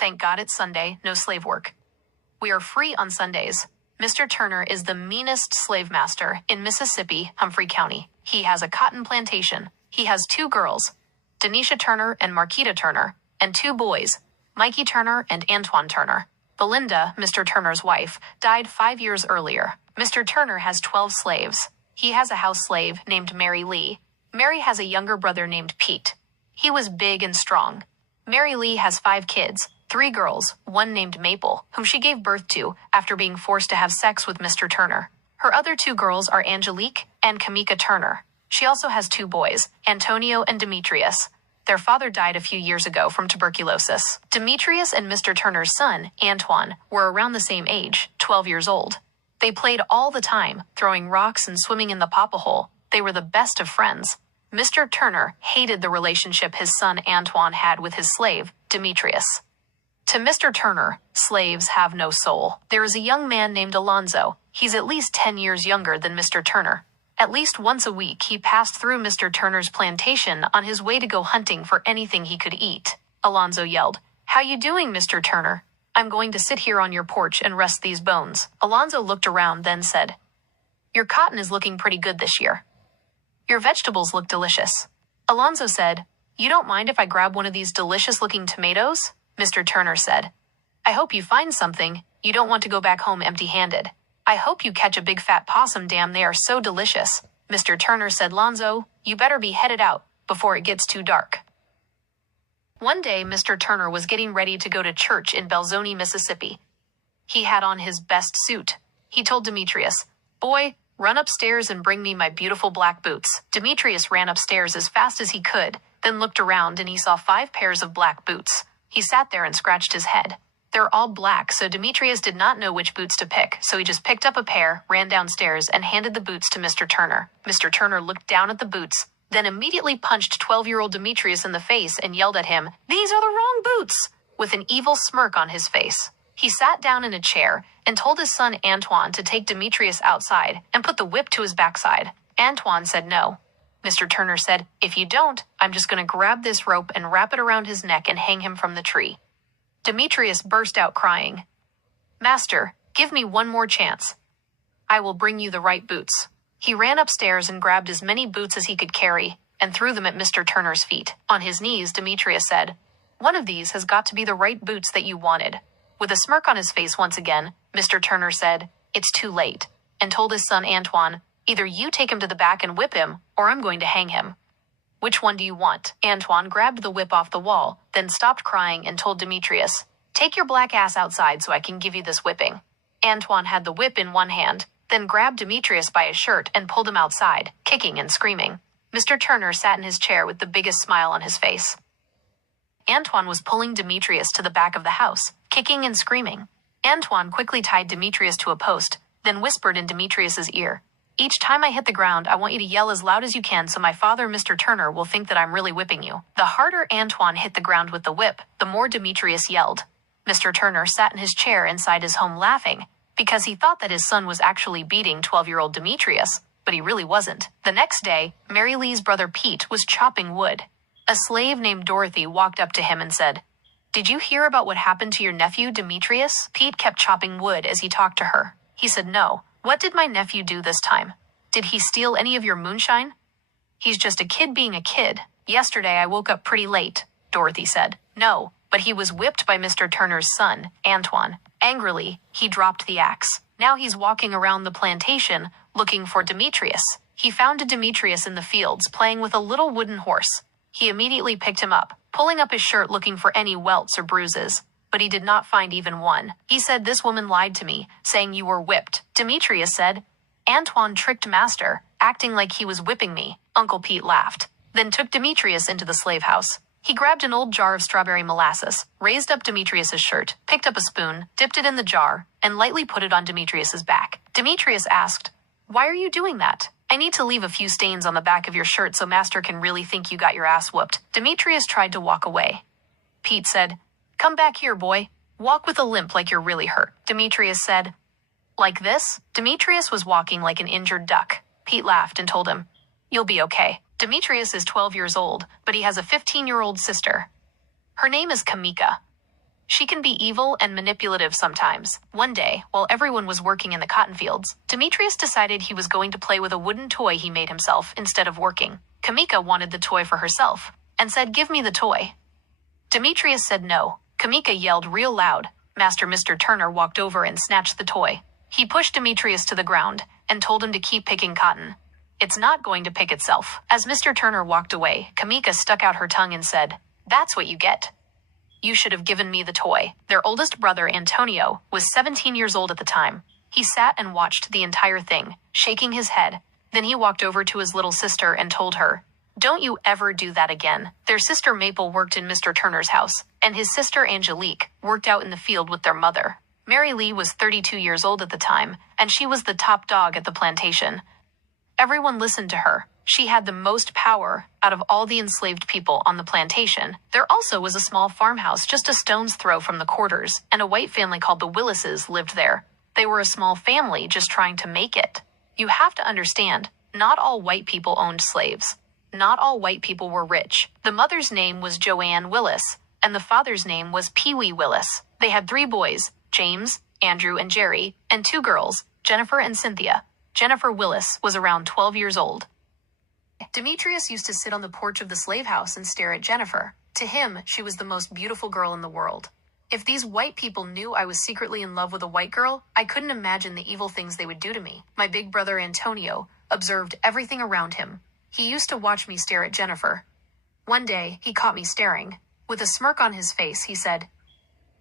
Thank God it's Sunday, no slave work. We are free on Sundays. Mr. Turner is the meanest slave master in Mississippi, Humphrey County. He has a cotton plantation. He has 2 girls, Denisha Turner and Marquita Turner, and 2 boys, Mikey Turner and Antoine Turner. Belinda, Mr. Turner's wife, died 5 years earlier. Mr. Turner has 12 slaves. He has a house slave named Mary Lee. Mary has a younger brother named Pete. He was big and strong. Mary Lee has 5 kids, 3 girls, 1 named Maple, whom she gave birth to after being forced to have sex with Mr. Turner. Her other 2 girls are Angelique and Kamika Turner. She also has 2 boys, Antonio and Demetrius. Their father died a few years ago from tuberculosis. Demetrius and Mr. Turner's son, Antoine, were around the same age, 12 years old. They played all the time, throwing rocks and swimming in the papa hole. They were the best of friends. Mr. Turner hated the relationship his son Antoine had with his slave, Demetrius. To Mr. Turner, slaves have no soul. There is a young man named Alonzo. He's at least 10 years younger than Mr. Turner. At least once a week, he passed through Mr. Turner's plantation on his way to go hunting for anything he could eat. Alonzo yelled, "How you doing, Mr. Turner? I'm going to sit here on your porch and rest these bones." Alonzo looked around, then said, "Your cotton is looking pretty good this year. Your vegetables look delicious." Alonzo said, "You don't mind if I grab one of these delicious-looking tomatoes?" Mr. Turner said, "I hope you find something. You don't want to go back home empty-handed. I hope you catch a big fat possum, damn, they are so delicious." Mr. Turner said, "Lonzo, you better be headed out before it gets too dark." One day, Mr. Turner was getting ready to go to church in Belzoni, Mississippi. He had on his best suit. He told Demetrius, "Boy, run upstairs and bring me my beautiful black boots." Demetrius ran upstairs as fast as he could, then looked around and he saw 5 pairs of black boots. He sat there and scratched his head. They're all black, so Demetrius did not know which boots to pick, so he just picked up a pair, ran downstairs, and handed the boots to Mr. Turner. Mr. Turner looked down at the boots, then immediately punched 12-year-old Demetrius in the face and yelled at him, "These are the wrong boots!" with an evil smirk on his face. He sat down in a chair and told his son Antoine to take Demetrius outside and put the whip to his backside. Antoine said no. Mr. Turner said, "If you don't, I'm just going to grab this rope and wrap it around his neck and hang him from the tree." Demetrius burst out crying. "Master, give me one more chance. I will bring you the right boots." He ran upstairs and grabbed as many boots as he could carry and threw them at Mr. Turner's feet. On his knees, Demetrius said, "One of these has got to be the right boots that you wanted." With a smirk on his face once again, Mr. Turner said, "It's too late," and told his son Antoine, "Either you take him to the back and whip him, or I'm going to hang him. Which one do you want?" Antoine grabbed the whip off the wall, then stopped crying and told Demetrius, "Take your black ass outside so I can give you this whipping." Antoine had the whip in one hand, then grabbed Demetrius by his shirt and pulled him outside, kicking and screaming. Mr. Turner sat in his chair with the biggest smile on his face. Antoine was pulling Demetrius to the back of the house, kicking and screaming. Antoine quickly tied Demetrius to a post, then whispered in Demetrius's ear, "Each time I hit the ground, I want you to yell as loud as you can so my father, Mr. Turner, will think that I'm really whipping you." The harder Antoine hit the ground with the whip, the more Demetrius yelled. Mr. Turner sat in his chair inside his home laughing, because he thought that his son was actually beating 12-year-old Demetrius, but he really wasn't. The next day, Mary Lee's brother Pete was chopping wood. A slave named Dorothy walked up to him and said, "Did you hear about what happened to your nephew, Demetrius?" Pete kept chopping wood as he talked to her. He said, "No. What did my nephew do this time? Did he steal any of your moonshine?" "He's just a kid being a kid. Yesterday I woke up pretty late," Dorothy said. "No, but he was whipped by Mr. Turner's son, Antoine." Angrily, he dropped the axe. Now he's walking around the plantation looking for Demetrius. He found Demetrius in the fields playing with a little wooden horse. He immediately picked him up, pulling up his shirt looking for any welts or bruises, but he did not find even one. He said, "This woman lied to me, saying you were whipped." Demetrius said, "Antoine tricked master, acting like he was whipping me." Uncle Pete laughed, then took Demetrius into the slave house. He grabbed an old jar of strawberry molasses, raised up Demetrius's shirt, picked up a spoon, dipped it in the jar, and lightly put it on Demetrius's back. Demetrius asked, "Why are you doing that?" "I need to leave a few stains on the back of your shirt so master can really think you got your ass whooped." Demetrius tried to walk away. Pete said, "Come back here, boy. Walk with a limp like you're really hurt." Demetrius said, "Like this?" Demetrius was walking like an injured duck. Pete laughed and told him, "You'll be okay." Demetrius is 12 years old, but he has a 15-year-old sister. Her name is Kamika. She can be evil and manipulative sometimes. One day, while everyone was working in the cotton fields, Demetrius decided he was going to play with a wooden toy he made himself instead of working. Kamika wanted the toy for herself and said, "Give me the toy." Demetrius said no. Kamika yelled real loud. Master Mr. Turner walked over and snatched the toy. He pushed Demetrius to the ground and told him to keep picking cotton. "It's not going to pick itself." As Mr. Turner walked away, Kamika stuck out her tongue and said, "That's what you get. You should have given me the toy." Their oldest brother, Antonio, was 17 years old at the time. He sat and watched the entire thing, shaking his head. Then he walked over to his little sister and told her, "Don't you ever do that again." Their sister Maple worked in Mr. Turner's house, and his sister Angelique worked out in the field with their mother. Mary Lee was 32 years old at the time, and she was the top dog at the plantation. Everyone listened to her. She had the most power out of all the enslaved people on the plantation. There also was a small farmhouse just a stone's throw from the quarters, and a white family called the Willises lived there. They were a small family just trying to make it. You have to understand, not all white people owned slaves. Not all white people were rich. The mother's name was Joanne Willis, and the father's name was Pee Wee Willis. They had 3 boys, James, Andrew, and Jerry, and 2 girls, Jennifer and Cynthia. Jennifer Willis was around 12 years old. Demetrius used to sit on the porch of the slave house and stare at Jennifer. To him, she was the most beautiful girl in the world. If these white people knew I was secretly in love with a white girl, I couldn't imagine the evil things they would do to me. My big brother Antonio observed everything around him. He used to watch me stare at Jennifer. One day, he caught me staring. With a smirk on his face, he said,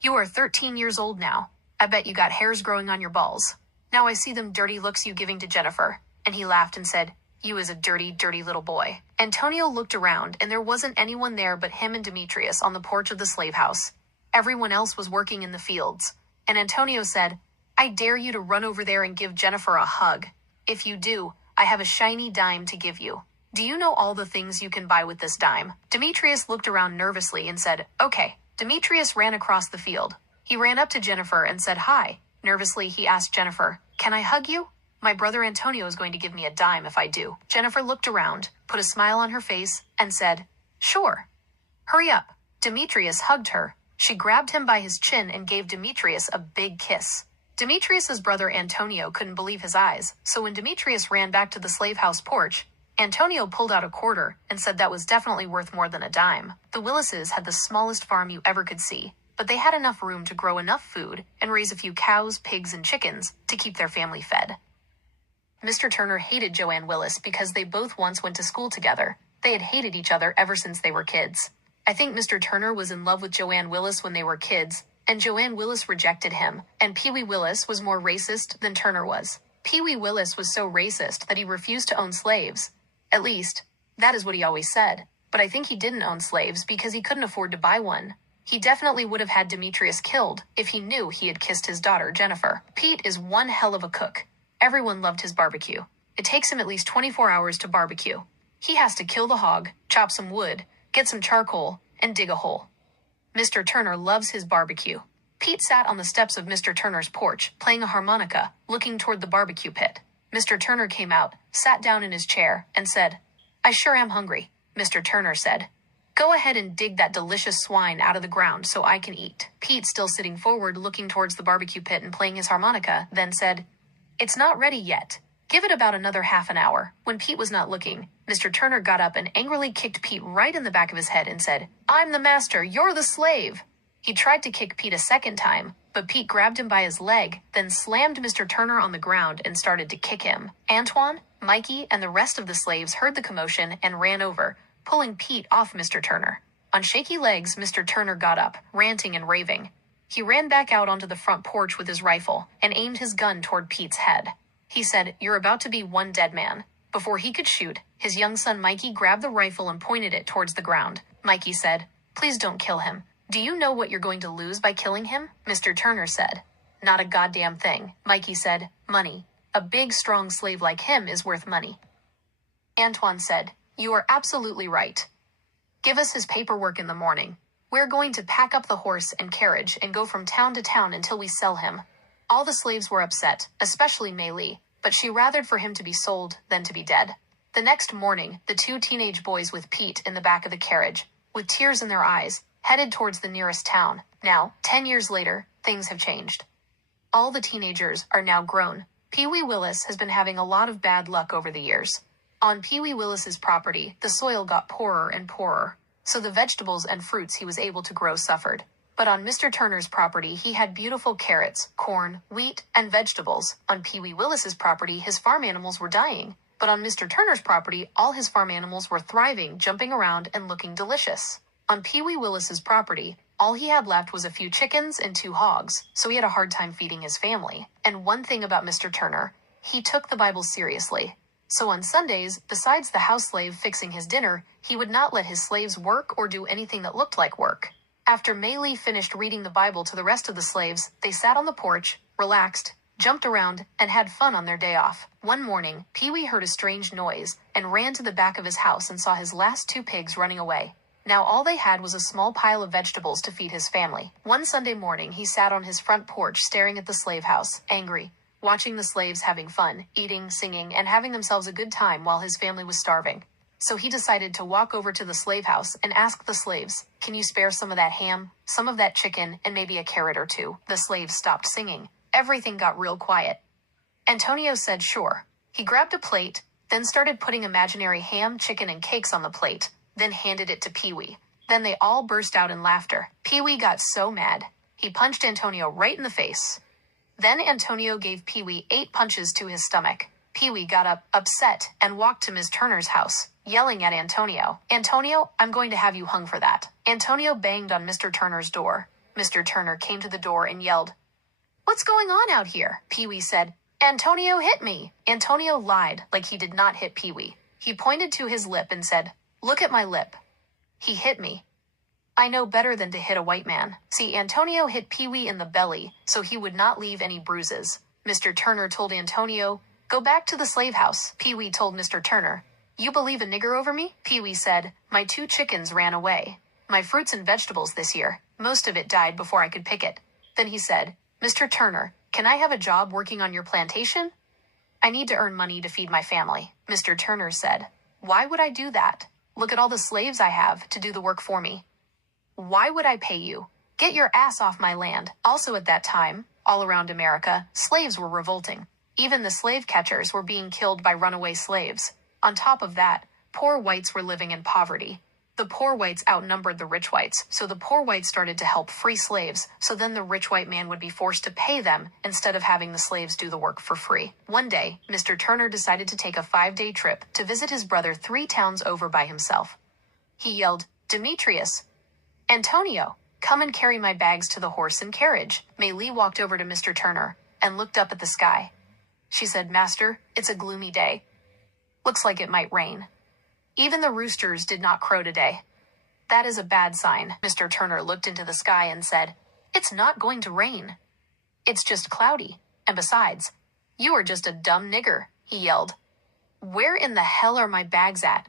"You are 13 years old now. I bet you got hairs growing on your balls. Now I see them dirty looks you giving to Jennifer." And he laughed and said, "You is a dirty, dirty little boy." Antonio looked around, and there wasn't anyone there but him and Demetrius on the porch of the slave house. Everyone else was working in the fields. And Antonio said, "I dare you to run over there and give Jennifer a hug. If you do, I have a shiny dime to give you. Do you know all the things you can buy with this dime?" Demetrius looked around nervously and said, "Okay." Demetrius ran across the field. He ran up to Jennifer and said hi. Nervously, he asked Jennifer, "Can I hug you? My brother Antonio is going to give me a dime if I do." Jennifer looked around, put a smile on her face, and said, "Sure." "Hurry up." Demetrius hugged her. She grabbed him by his chin and gave Demetrius a big kiss. Demetrius's brother Antonio couldn't believe his eyes, so when Demetrius ran back to the slave house porch, Antonio pulled out a quarter and said that was definitely worth more than a dime. The Willises had the smallest farm you ever could see, but they had enough room to grow enough food and raise a few cows, pigs, and chickens to keep their family fed. Mr. Turner hated Joanne Willis because they both once went to school together. They had hated each other ever since they were kids. I think Mr. Turner was in love with Joanne Willis when they were kids, and Joanne Willis rejected him, and Pee Wee Willis was more racist than Turner was. Pee Wee Willis was so racist that he refused to own slaves. At least, that is what he always said. But I think he didn't own slaves because he couldn't afford to buy one. He definitely would have had Demetrius killed if he knew he had kissed his daughter, Jennifer. Pete is one hell of a cook. Everyone loved his barbecue. It takes him at least 24 hours to barbecue. He has to kill the hog, chop some wood, get some charcoal, and dig a hole. Mr. Turner loves his barbecue. Pete sat on the steps of Mr. Turner's porch, playing a harmonica, looking toward the barbecue pit. Mr. Turner came out, sat down in his chair, and said, "I sure am hungry." Mr. Turner said, "Go ahead and dig that delicious swine out of the ground so I can eat." Pete, still sitting forward, looking towards the barbecue pit and playing his harmonica, then said, "It's not ready yet. Give it about another half an hour." When Pete was not looking, Mr. Turner got up and angrily kicked Pete right in the back of his head and said, "I'm the master, you're the slave." He tried to kick Pete a second time, but Pete grabbed him by his leg, then slammed Mr. Turner on the ground and started to kick him. Antoine, Mikey, and the rest of the slaves heard the commotion and ran over, pulling Pete off Mr. Turner. On shaky legs, Mr. Turner got up, ranting and raving. He ran back out onto the front porch with his rifle and aimed his gun toward Pete's head. He said, "You're about to be one dead man." Before he could shoot, his young son Mikey grabbed the rifle and pointed it towards the ground. Mikey said, "Please don't kill him. Do you know what you're going to lose by killing him?" Mr. Turner said, "Not a goddamn thing." Mikey said, "Money. A big, strong slave like him is worth money." Antoine said, "You are absolutely right. Give us his paperwork in the morning. We're going to pack up the horse and carriage and go from town to town until we sell him." All the slaves were upset, especially Mei Li, but she rathered for him to be sold than to be dead. The next morning, the 2 teenage boys with Pete in the back of the carriage, with tears in their eyes, headed towards the nearest town. Now, 10 years later, things have changed. All the teenagers are now grown. Pee Wee Willis has been having a lot of bad luck over the years. On Pee Wee Willis's property, the soil got poorer and poorer, so the vegetables and fruits he was able to grow suffered. But on Mr. Turner's property, he had beautiful carrots, corn, wheat, and vegetables. On Pee Wee Willis's property, his farm animals were dying. But on Mr. Turner's property, all his farm animals were thriving, jumping around, and looking delicious. On Pee Wee Willis's property, all he had left was a few chickens and 2 hogs, so he had a hard time feeding his family. And one thing about Mr. Turner, he took the Bible seriously. So on Sundays, besides the house slave fixing his dinner, he would not let his slaves work or do anything that looked like work. After Maylee finished reading the Bible to the rest of the slaves, they sat on the porch, relaxed, jumped around, and had fun on their day off. One morning, Pee Wee heard a strange noise and ran to the back of his house and saw his last 2 pigs running away. Now all they had was a small pile of vegetables to feed his family. One Sunday morning, he sat on his front porch staring at the slave house, angry, watching the slaves having fun, eating, singing, and having themselves a good time while his family was starving. So he decided to walk over to the slave house and ask the slaves, "Can you spare some of that ham, some of that chicken, and maybe a carrot or 2?" The slaves stopped singing. Everything got real quiet. Antonio said sure. He grabbed a plate, then started putting imaginary ham, chicken, and cakes on the plate, then handed it to Pee Wee. Then they all burst out in laughter. Pee Wee got so mad, he punched Antonio right in the face. Then Antonio gave Pee Wee 8 punches to his stomach. Pee Wee got up, upset, and walked to Ms. Turner's house, yelling at Antonio, "Antonio, I'm going to have you hung for that." Antonio banged on Mr. Turner's door. Mr. Turner came to the door and yelled, "What's going on out here?" Pee Wee said, "Antonio hit me." Antonio lied like he did not hit Pee Wee. He pointed to his lip and said, "Look at my lip. He hit me. I know better than to hit a white man." See, Antonio hit Pee Wee in the belly, so he would not leave any bruises. Mr. Turner told Antonio, "Go back to the slave house." Pee Wee told Mr. Turner, "You believe a nigger over me?" Pee Wee said, "My 2 chickens ran away. My fruits and vegetables this year, most of it died before I could pick it." Then he said, "Mr. Turner, can I have a job working on your plantation? I need to earn money to feed my family." Mr. Turner said, "Why would I do that? Look at all the slaves I have to do the work for me. Why would I pay you? Get your ass off my land." Also at that time, all around America, slaves were revolting. Even the slave catchers were being killed by runaway slaves. On top of that, poor whites were living in poverty. The poor whites outnumbered the rich whites, so the poor whites started to help free slaves, so then the rich white man would be forced to pay them instead of having the slaves do the work for free. One day, Mr. Turner decided to take a 5-day trip to visit his brother 3 towns over by himself. He yelled, "Demetrius, Antonio, come and carry my bags to the horse and carriage." Maylee walked over to Mr. Turner and looked up at the sky. She said, "Master, it's a gloomy day. Looks like it might rain. Even the roosters did not crow today. That is a bad sign." Mr. Turner looked into the sky and said, "It's not going to rain. It's just cloudy. And besides, you are just a dumb nigger," he yelled. "Where in the hell are my bags at?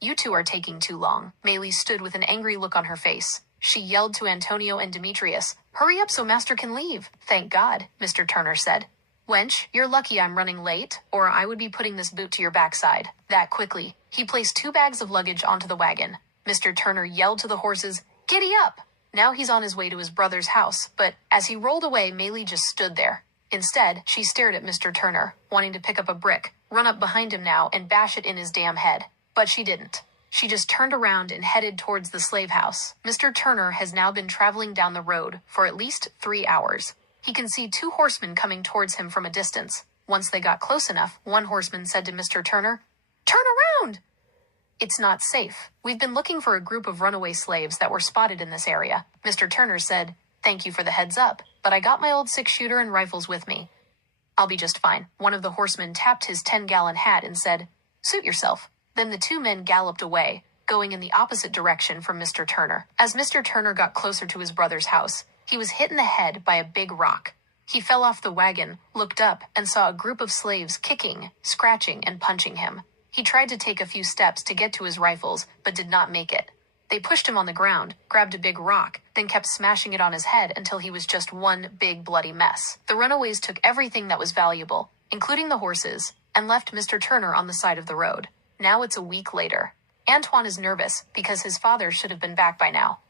You 2 are taking too long." Maylee stood with an angry look on her face. She yelled to Antonio and Demetrius, "Hurry up so Master can leave." "Thank God," Mr. Turner said. "Wench, you're lucky I'm running late, or I would be putting this boot to your backside." That quickly, he placed 2 bags of luggage onto the wagon. Mr. Turner yelled to the horses, "Giddy up!" Now he's on his way to his brother's house, but as he rolled away, Maylee just stood there. Instead, she stared at Mr. Turner, wanting to pick up a brick, run up behind him now, and bash it in his damn head. But she didn't. She just turned around and headed towards the slave house. Mr. Turner has now been traveling down the road for at least 3 hours. He can see 2 horsemen coming towards him from a distance. Once they got close enough, one horseman said to Mr. Turner, "Turn around! It's not safe. We've been looking for a group of runaway slaves that were spotted in this area." Mr. Turner said, "Thank you for the heads up, but I got my old 6-shooter and rifles with me. I'll be just fine." One of the horsemen tapped his 10-gallon hat and said, "Suit yourself." Then the 2 men galloped away, going in the opposite direction from Mr. Turner. As Mr. Turner got closer to his brother's house, he was hit in the head by a big rock. He fell off the wagon, looked up, and saw a group of slaves kicking, scratching, and punching him. He tried to take a few steps to get to his rifles, but did not make it. They pushed him on the ground, grabbed a big rock, then kept smashing it on his head until he was just one big bloody mess. The runaways took everything that was valuable, including the horses, and left Mr. Turner on the side of the road. Now it's a week later. Antoine is nervous because his father should have been back by now.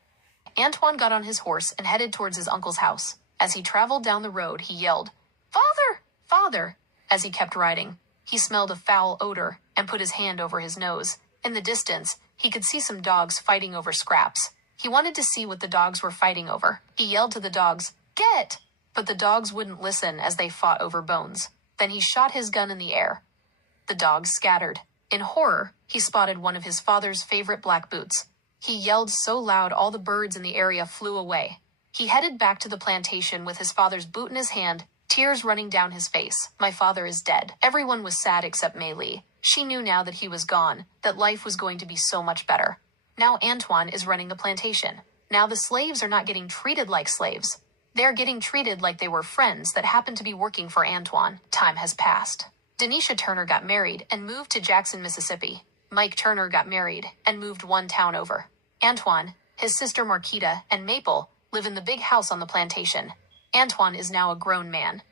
Antoine got on his horse and headed towards his uncle's house. As he traveled down the road, he yelled, "Father! Father!" As he kept riding. He smelled a foul odor and put his hand over his nose. In the distance, he could see some dogs fighting over scraps. He wanted to see what the dogs were fighting over. He yelled to the dogs, "Get!" But the dogs wouldn't listen as they fought over bones. Then he shot his gun in the air. The dogs scattered. In horror, he spotted one of his father's favorite black boots. He yelled so loud all the birds in the area flew away. He headed back to the plantation with his father's boot in his hand, tears running down his face. "My father is dead." Everyone was sad except Mei Li. She knew now that he was gone, that life was going to be so much better. Now Antoine is running the plantation. Now the slaves are not getting treated like slaves. They're getting treated like they were friends that happened to be working for Antoine. Time has passed. Denisha Turner got married and moved to Jackson, Mississippi. Mike Turner got married and moved one town over. Antoine, his sister Marquita, and Maple live in the big house on the plantation. Antoine is now a grown man.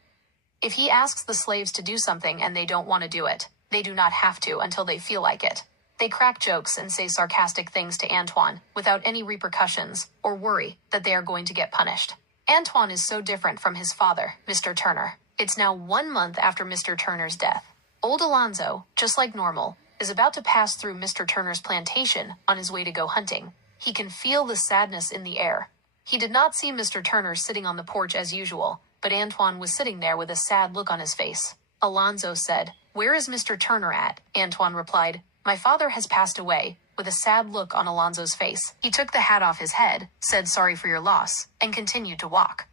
If he asks the slaves to do something and they don't want to do it, they do not have to until they feel like it. They crack jokes and say sarcastic things to Antoine without any repercussions or worry that they are going to get punished. Antoine is so different from his father, Mr. Turner. It's now 1 month after Mr. Turner's death. Old Alonzo, just like normal, is about to pass through Mr. Turner's plantation on his way to go hunting. He can feel the sadness in the air. He did not see Mr. Turner sitting on the porch as usual, but Antoine was sitting there with a sad look on his face. Alonzo said, "Where is Mr. Turner at?" Antoine replied, "My father has passed away," with a sad look on Alonzo's face. He took the hat off his head, said sorry for your loss, and continued to walk.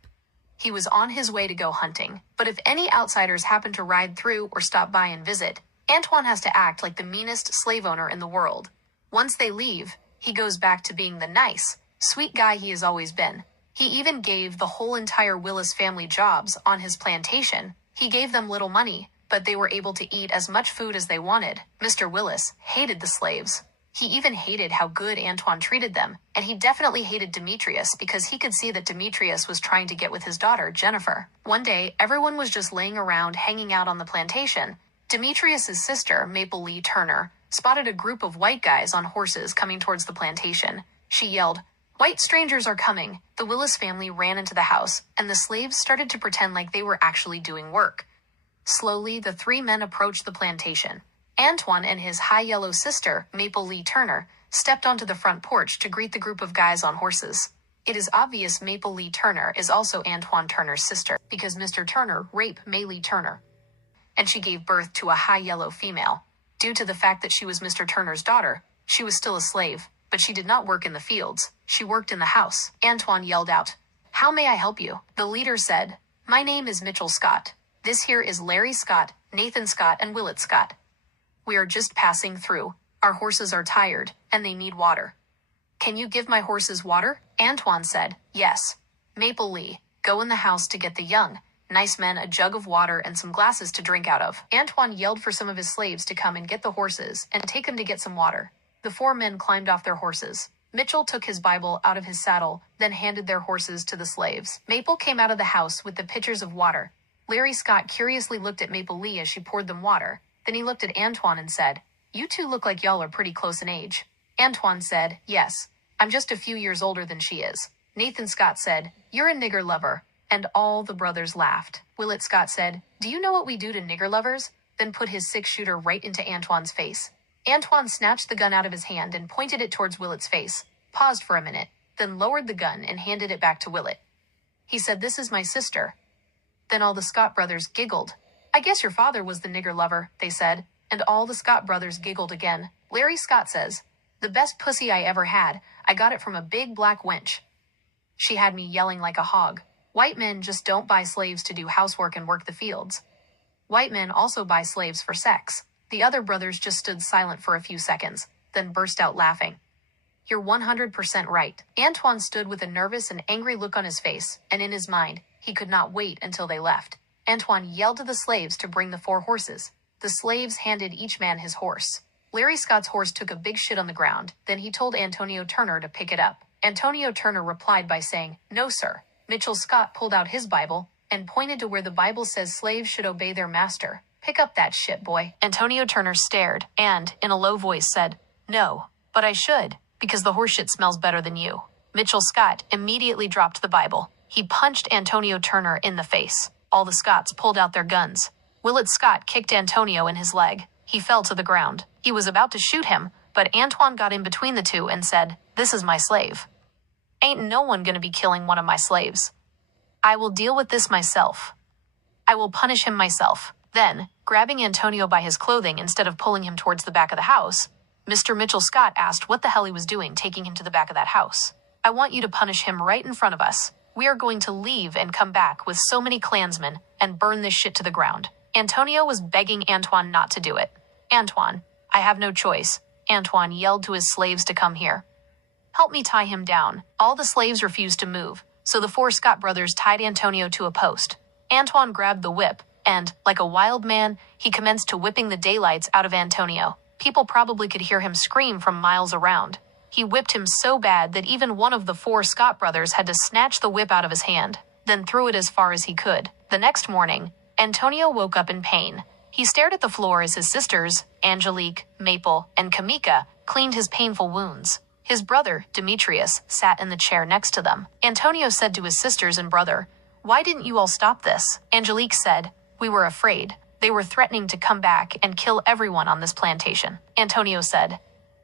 He was on his way to go hunting, but if any outsiders happen to ride through or stop by and visit, Antoine has to act like the meanest slave owner in the world. Once they leave, he goes back to being the nice, sweet guy he has always been. He even gave the whole entire Willis family jobs on his plantation. He gave them little money, but they were able to eat as much food as they wanted. Mr. Willis hated the slaves. He even hated how good Antoine treated them, and he definitely hated Demetrius because he could see that Demetrius was trying to get with his daughter, Jennifer. One day, everyone was just laying around hanging out on the plantation. Demetrius's sister, Maple Lee Turner, spotted a group of white guys on horses coming towards the plantation. She yelled, "White strangers are coming." The Willis family ran into the house, and the slaves started to pretend like they were actually doing work. Slowly, the three men approached the plantation. Antoine and his high-yellow sister, Maple Lee Turner, stepped onto the front porch to greet the group of guys on horses. It is obvious Maple Lee Turner is also Antoine Turner's sister, because Mr. Turner raped May Lee Turner, and she gave birth to a high-yellow female. Due to the fact that she was Mr. Turner's daughter, she was still a slave, but she did not work in the fields. She worked in the house. Antoine yelled out, "How may I help you?" The leader said, "My name is Mitchell Scott. This here is Larry Scott, Nathan Scott, and Willett Scott. We are just passing through. Our horses are tired, and they need water. Can you give my horses water?" Antoine said, "Yes." Maple Lee, go in the house to get the young, nice men a jug of water and some glasses to drink out of. Antoine yelled for some of his slaves to come and get the horses and take them to get some water. The four men climbed off their horses. Mitchell took his Bible out of his saddle, then handed their horses to the slaves. Maple came out of the house with the pitchers of water. Larry Scott curiously looked at Maple Lee as she poured them water. Then he looked at Antoine and said, "You two look like y'all are pretty close in age." Antoine said, "Yes, I'm just a few years older than she is." Nathan Scott said, "You're a nigger lover." And all the brothers laughed. Willett Scott said, "Do you know what we do to nigger lovers?" Then put his six-shooter right into Antoine's face. Antoine snatched the gun out of his hand and pointed it towards Willett's face, paused for a minute, then lowered the gun and handed it back to Willett. He said, "This is my sister." Then all the Scott brothers giggled. "I guess your father was the nigger lover," they said, and all the Scott brothers giggled again. Larry Scott says, "The best pussy I ever had. I got it from a big black wench. She had me yelling like a hog." White men just don't buy slaves to do housework and work the fields. White men also buy slaves for sex. The other brothers just stood silent for a few seconds, then burst out laughing. "You're 100% right." Antoine stood with a nervous and angry look on his face, and in his mind, he could not wait until they left. Antoine yelled to the slaves to bring the 4 horses. The slaves handed each man his horse. Larry Scott's horse took a big shit on the ground. Then he told Antonio Turner to pick it up. Antonio Turner replied by saying, "No, sir." Mitchell Scott pulled out his Bible and pointed to where the Bible says slaves should obey their master. "Pick up that shit, boy." Antonio Turner stared and, in a low voice, said, "No, but I should, because the horse shit smells better than you." Mitchell Scott immediately dropped the Bible. He punched Antonio Turner in the face. All the Scotts pulled out their guns. Willard Scott kicked Antonio in his leg. He fell to the ground. He was about to shoot him, but Antoine got in between the two and said, "This is my slave. Ain't no one gonna be killing one of my slaves. I will deal with this myself. I will punish him myself." Then, grabbing Antonio by his clothing instead of pulling him towards the back of the house, Mr. Mitchell Scott asked what the hell he was doing taking him to the back of that house. "I want you to punish him right in front of us. We are going to leave and come back with so many Klansmen and burn this shit to the ground." Antonio was begging Antoine not to do it. "Antoine, I have no choice," Antoine yelled to his slaves to come here. "Help me tie him down." All the slaves refused to move, so the 4 Scott brothers tied Antonio to a post. Antoine grabbed the whip, and, like a wild man, he commenced to whipping the daylights out of Antonio. People probably could hear him scream from miles around. He whipped him so bad that even one of the 4 Scott brothers had to snatch the whip out of his hand, then threw it as far as he could. The next morning, Antonio woke up in pain. He stared at the floor as his sisters, Angelique, Maple, and Kamika, cleaned his painful wounds. His brother, Demetrius, sat in the chair next to them. Antonio said to his sisters and brother, "Why didn't you all stop this?" Angelique said, "We were afraid. They were threatening to come back and kill everyone on this plantation." Antonio said,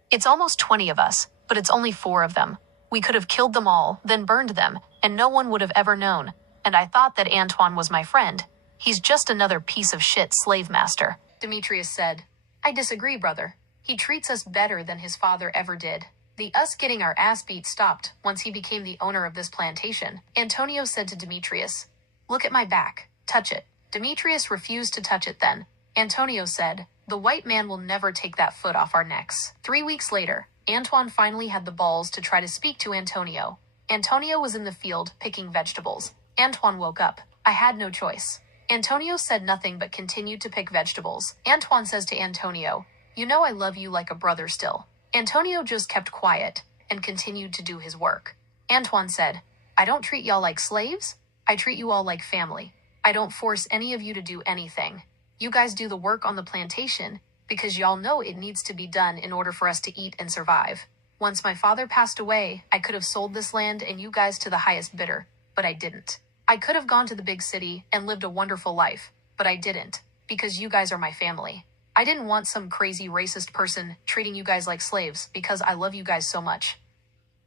"It's almost 20 of us, but it's only 4 of them. We could have killed them all, then burned them, and no one would have ever known. And I thought that Antoine was my friend. He's just another piece of shit slave master." Demetrius said, "I disagree, brother. He treats us better than his father ever did. The us getting our ass beat stopped once he became the owner of this plantation." Antonio said to Demetrius, "Look at my back. Touch it." Demetrius refused to touch it then. Antonio said, "The white man will never take that foot off our necks." 3 weeks later, Antoine finally had the balls to try to speak to Antonio. Antonio was in the field picking vegetables. Antoine woke up. "I had no choice." Antonio said nothing but continued to pick vegetables. Antoine says to Antonio, "You know I love you like a brother still." Antonio just kept quiet and continued to do his work. Antoine said, "I don't treat y'all like slaves. I treat you all like family. I don't force any of you to do anything. You guys do the work on the plantation because y'all know it needs to be done in order for us to eat and survive. Once my father passed away, I could have sold this land and you guys to the highest bidder, but I didn't. I could have gone to the big city and lived a wonderful life, but I didn't, because you guys are my family. I didn't want some crazy racist person treating you guys like slaves because I love you guys so much.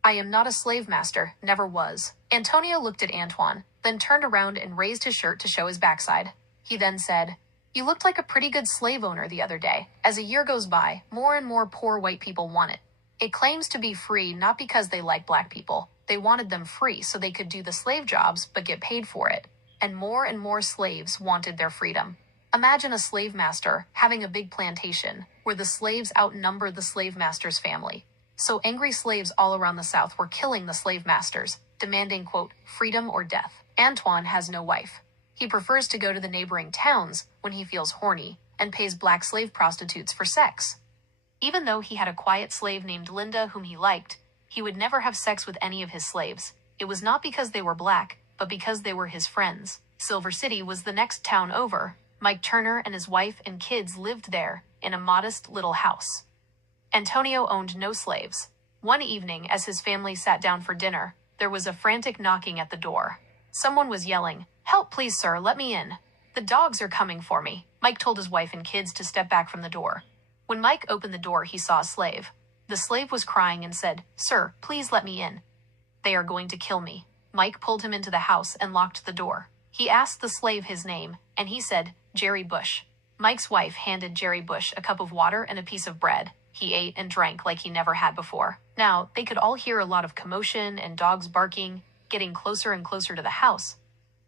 I am not a slave master, never was." Antonio looked at Antoine, then turned around and raised his shirt to show his backside. He then said, "You looked like a pretty good slave owner the other day. As a year goes by, more and more poor white people want it. It claims to be free not because they like black people. They wanted them free so they could do the slave jobs but get paid for it. And more slaves wanted their freedom. Imagine a slave master having a big plantation where the slaves outnumber the slave master's family. So angry slaves all around the South were killing the slave masters, demanding, quote, freedom or death. Antoine has no wife. He prefers to go to the neighboring towns when he feels horny and pays black slave prostitutes for sex. Even though he had a quiet slave named Linda whom he liked, he would never have sex with any of his slaves. It was not because they were black, but because they were his friends. Silver City was the next town over. Mike Turner and his wife and kids lived there in a modest little house. Antonio owned no slaves. One evening, as his family sat down for dinner, there was a frantic knocking at the door. Someone was yelling, "Help, please, sir, let me in. The dogs are coming for me." Mike told his wife and kids to step back from the door. When Mike opened the door, he saw a slave. The slave was crying and said, "Sir, please let me in. They are going to kill me." Mike pulled him into the house and locked the door. He asked the slave his name, and he said, "Jerry Bush." Mike's wife handed Jerry Bush a cup of water and a piece of bread. He ate and drank like he never had before. Now, they could all hear a lot of commotion and dogs barking, getting closer and closer to the house.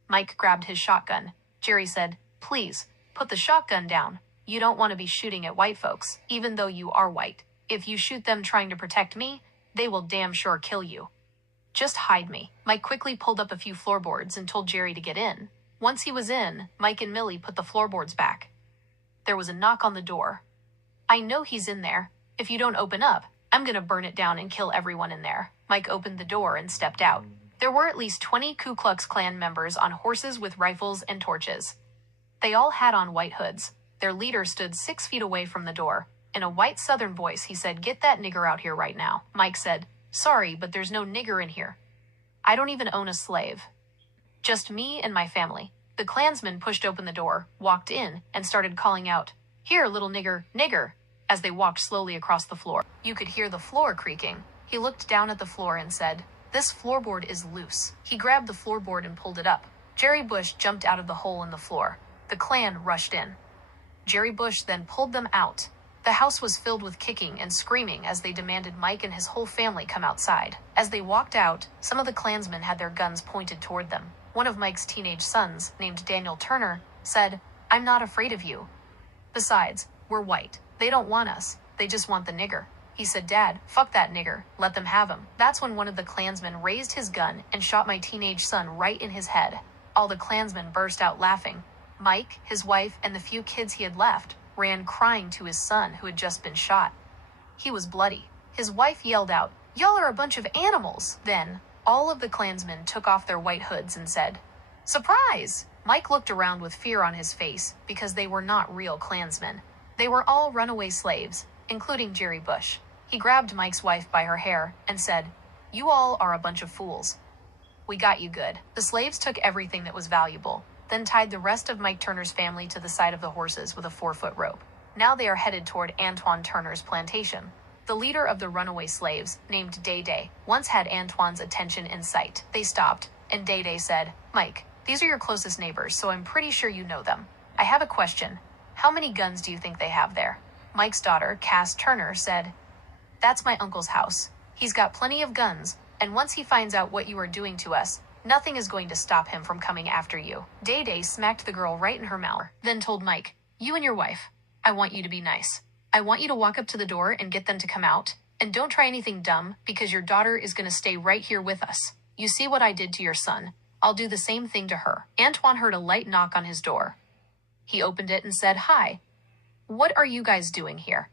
Mike grabbed his shotgun. Jerry said, "Please, put the shotgun down. You don't want to be shooting at white folks, even though you are white. If you shoot them trying to protect me, they will damn sure kill you. Just hide me." Mike quickly pulled up a few floorboards and told Jerry to get in. Once he was in, Mike and Millie put the floorboards back. There was a knock on the door. "I know he's in there. If you don't open up, I'm gonna burn it down and kill everyone in there." Mike opened the door and stepped out. There were at least 20 Ku Klux Klan members on horses with rifles and torches. They all had on white hoods. Their leader stood 6 feet away from the door. In a white Southern voice, he said, "Get that nigger out here right now." Mike said, Sorry, but there's no nigger in here. I don't even own a slave. Just me and my family. The Klansman pushed open the door, walked in, and started calling out, "Here, little nigger, nigger," as they walked slowly across the floor. You could hear the floor creaking. He looked down at the floor and said, "This floorboard is loose." He grabbed the floorboard and pulled it up. Jerry Bush jumped out of the hole in the floor. The Klan rushed in. Jerry Bush then pulled them out. The house was filled with kicking and screaming as they demanded Mike and his whole family come outside. As they walked out, some of the Klansmen had their guns pointed toward them. One of Mike's teenage sons, named Daniel Turner, said, "I'm not afraid of you. Besides, we're white. They don't want us. They just want the nigger." He said, "Dad, fuck that nigger. Let them have him." That's when one of the Klansmen raised his gun and shot my teenage son right in his head. All the Klansmen burst out laughing. Mike, his wife, and the few kids he had left ran crying to his son who had just been shot. He was bloody. His wife yelled out, "Y'all are a bunch of animals." Then, all of the Klansmen took off their white hoods and said, "Surprise!" Mike looked around with fear on his face because they were not real Klansmen. They were all runaway slaves, including Jerry Bush. He grabbed Mike's wife by her hair and said, "You all are a bunch of fools. We got you good." The slaves took everything that was valuable, then tied the rest of Mike Turner's family to the side of the horses with a 4-foot rope. Now they are headed toward Antoine Turner's plantation. The leader of the runaway slaves, named Day Day, once had Antoine's attention in sight. They stopped, and Day Day said, "Mike, these are your closest neighbors, so I'm pretty sure you know them. I have a question. How many guns do you think they have there?" Mike's daughter, Cass Turner, said, "That's my uncle's house. He's got plenty of guns, and once he finds out what you are doing to us, nothing is going to stop him from coming after you." Day Day smacked the girl right in her mouth, then told Mike, "You and your wife, I want you to be nice. I want you to walk up to the door and get them to come out, and don't try anything dumb because your daughter is going to stay right here with us. You see what I did to your son? I'll do the same thing to her." Antoine heard a light knock on his door. He opened it and said, "Hi. What are you guys doing here?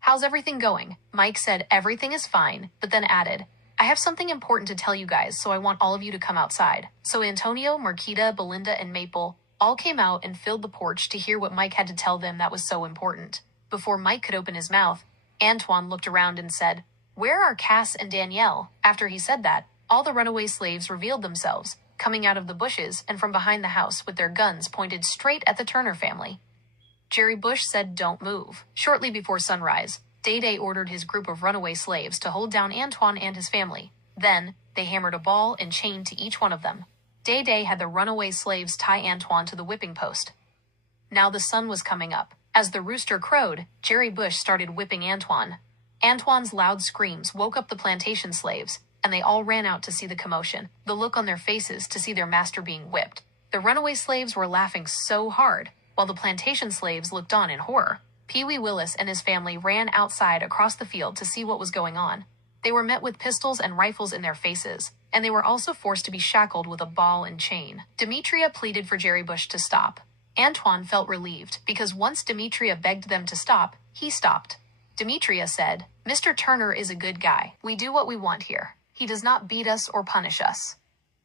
How's everything going?" Mike said everything is fine, but then added, "I have something important to tell you guys, so I want all of you to come outside." So Antonio, Marquita, Belinda, and Maple all came out and filled the porch to hear what Mike had to tell them that was so important. Before Mike could open his mouth, Antoine looked around and said, "Where are Cass and Danielle?" After he said that, all the runaway slaves revealed themselves, coming out of the bushes and from behind the house with their guns pointed straight at the Turner family. Jerry Bush said, "Don't move." Shortly before sunrise, Day Day ordered his group of runaway slaves to hold down Antoine and his family. Then, they hammered a ball and chain to each one of them. Day Day had the runaway slaves tie Antoine to the whipping post. Now the sun was coming up. As the rooster crowed, Jerry Bush started whipping Antoine. Antoine's loud screams woke up the plantation slaves, and they all ran out to see the commotion, the look on their faces to see their master being whipped. The runaway slaves were laughing so hard, while the plantation slaves looked on in horror. Pee Wee Willis and his family ran outside across the field to see what was going on. They were met with pistols and rifles in their faces, and they were also forced to be shackled with a ball and chain. Demetria pleaded for Jerry Bush to stop. Antoine felt relieved, because once Demetria begged them to stop, he stopped. Demetria said, "Mr. Turner is a good guy. We do what we want here. He does not beat us or punish us.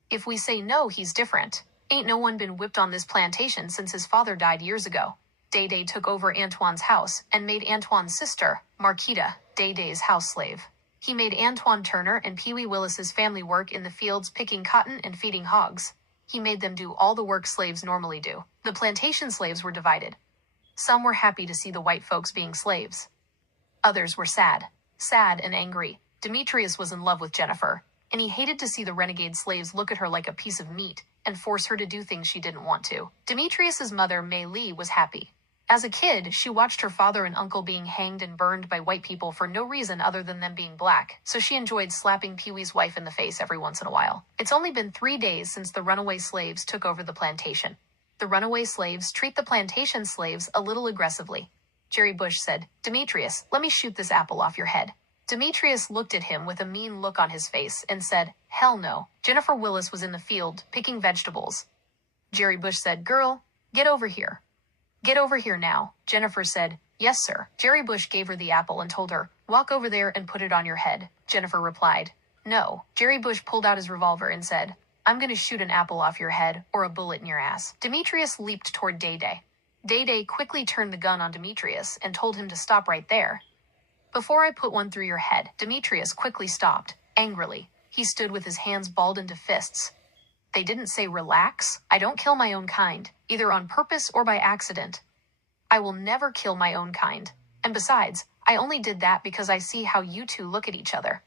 If we say no, he's different. Ain't no one been whipped on this plantation since his father died years ago." Day Day took over Antoine's house and made Antoine's sister, Marquita, Day Day's house slave. He made Antoine Turner and Pee Wee Willis's family work in the fields picking cotton and feeding hogs. He made them do all the work slaves normally do. The plantation slaves were divided. Some were happy to see the white folks being slaves. Others were sad and angry. Demetrius was in love with Jennifer, and he hated to see the renegade slaves look at her like a piece of meat and force her to do things she didn't want to. Demetrius's mother, May Lee, was happy. As a kid, she watched her father and uncle being hanged and burned by white people for no reason other than them being black, so she enjoyed slapping Pee Wee's wife in the face every once in a while. It's only been 3 days since the runaway slaves took over the plantation. The runaway slaves treat the plantation slaves a little aggressively. Jerry Bush said, "Demetrius, let me shoot this apple off your head." Demetrius looked at him with a mean look on his face and said, "Hell no." Jennifer Willis was in the field, picking vegetables. Jerry Bush said, "Girl, get over here." "Get over here now." Jennifer said, "Yes, sir." Jerry Bush gave her the apple and told her, "Walk over there and put it on your head." Jennifer replied, "No." Jerry Bush pulled out his revolver and said, "I'm going to shoot an apple off your head or a bullet in your ass." Demetrius leaped toward Day Day. Day Day quickly turned the gun on Demetrius and told him to stop right there. Before I put one through your head, Demetrius quickly stopped, angrily. He stood with his hands balled into fists. They didn't say relax. I don't kill my own kind, either on purpose or by accident. I will never kill my own kind. And besides, I only did that because I see how you two look at each other.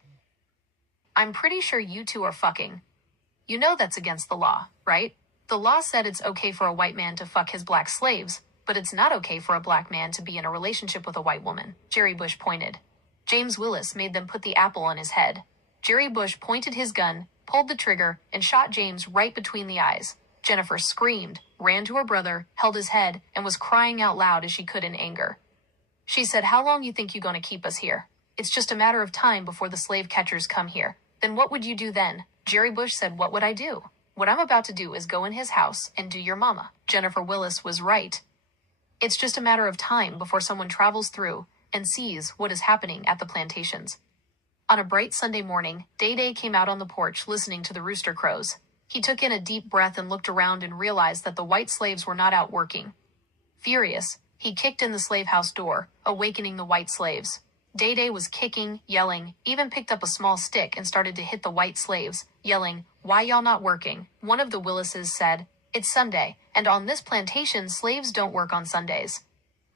I'm pretty sure you two are fucking. You know that's against the law, right? The law said it's okay for a white man to fuck his black slaves, but it's not okay for a black man to be in a relationship with a white woman, Jerry Bush pointed. James Willis made them put the apple on his head. Jerry Bush pointed his gun, pulled the trigger, and shot James right between the eyes. Jennifer screamed, ran to her brother, held his head, and was crying out loud as she could in anger. She said, "How long you think you gonna keep us here? It's just a matter of time before the slave catchers come here. Then what would you do then?" Jerry Bush said, "What would I do? What I'm about to do is go in his house and do your mama." Jennifer Willis was right. It's just a matter of time before someone travels through and sees what is happening at the plantations. On a bright Sunday morning, Day-Day came out on the porch listening to the rooster crows. He took in a deep breath and looked around and realized that the white slaves were not out working. Furious, he kicked in the slave house door, awakening the white slaves. Day-Day was kicking, yelling, even picked up a small stick and started to hit the white slaves, yelling, "Why y'all not working?" One of the Willises said, "It's Sunday, and on this plantation, slaves don't work on Sundays.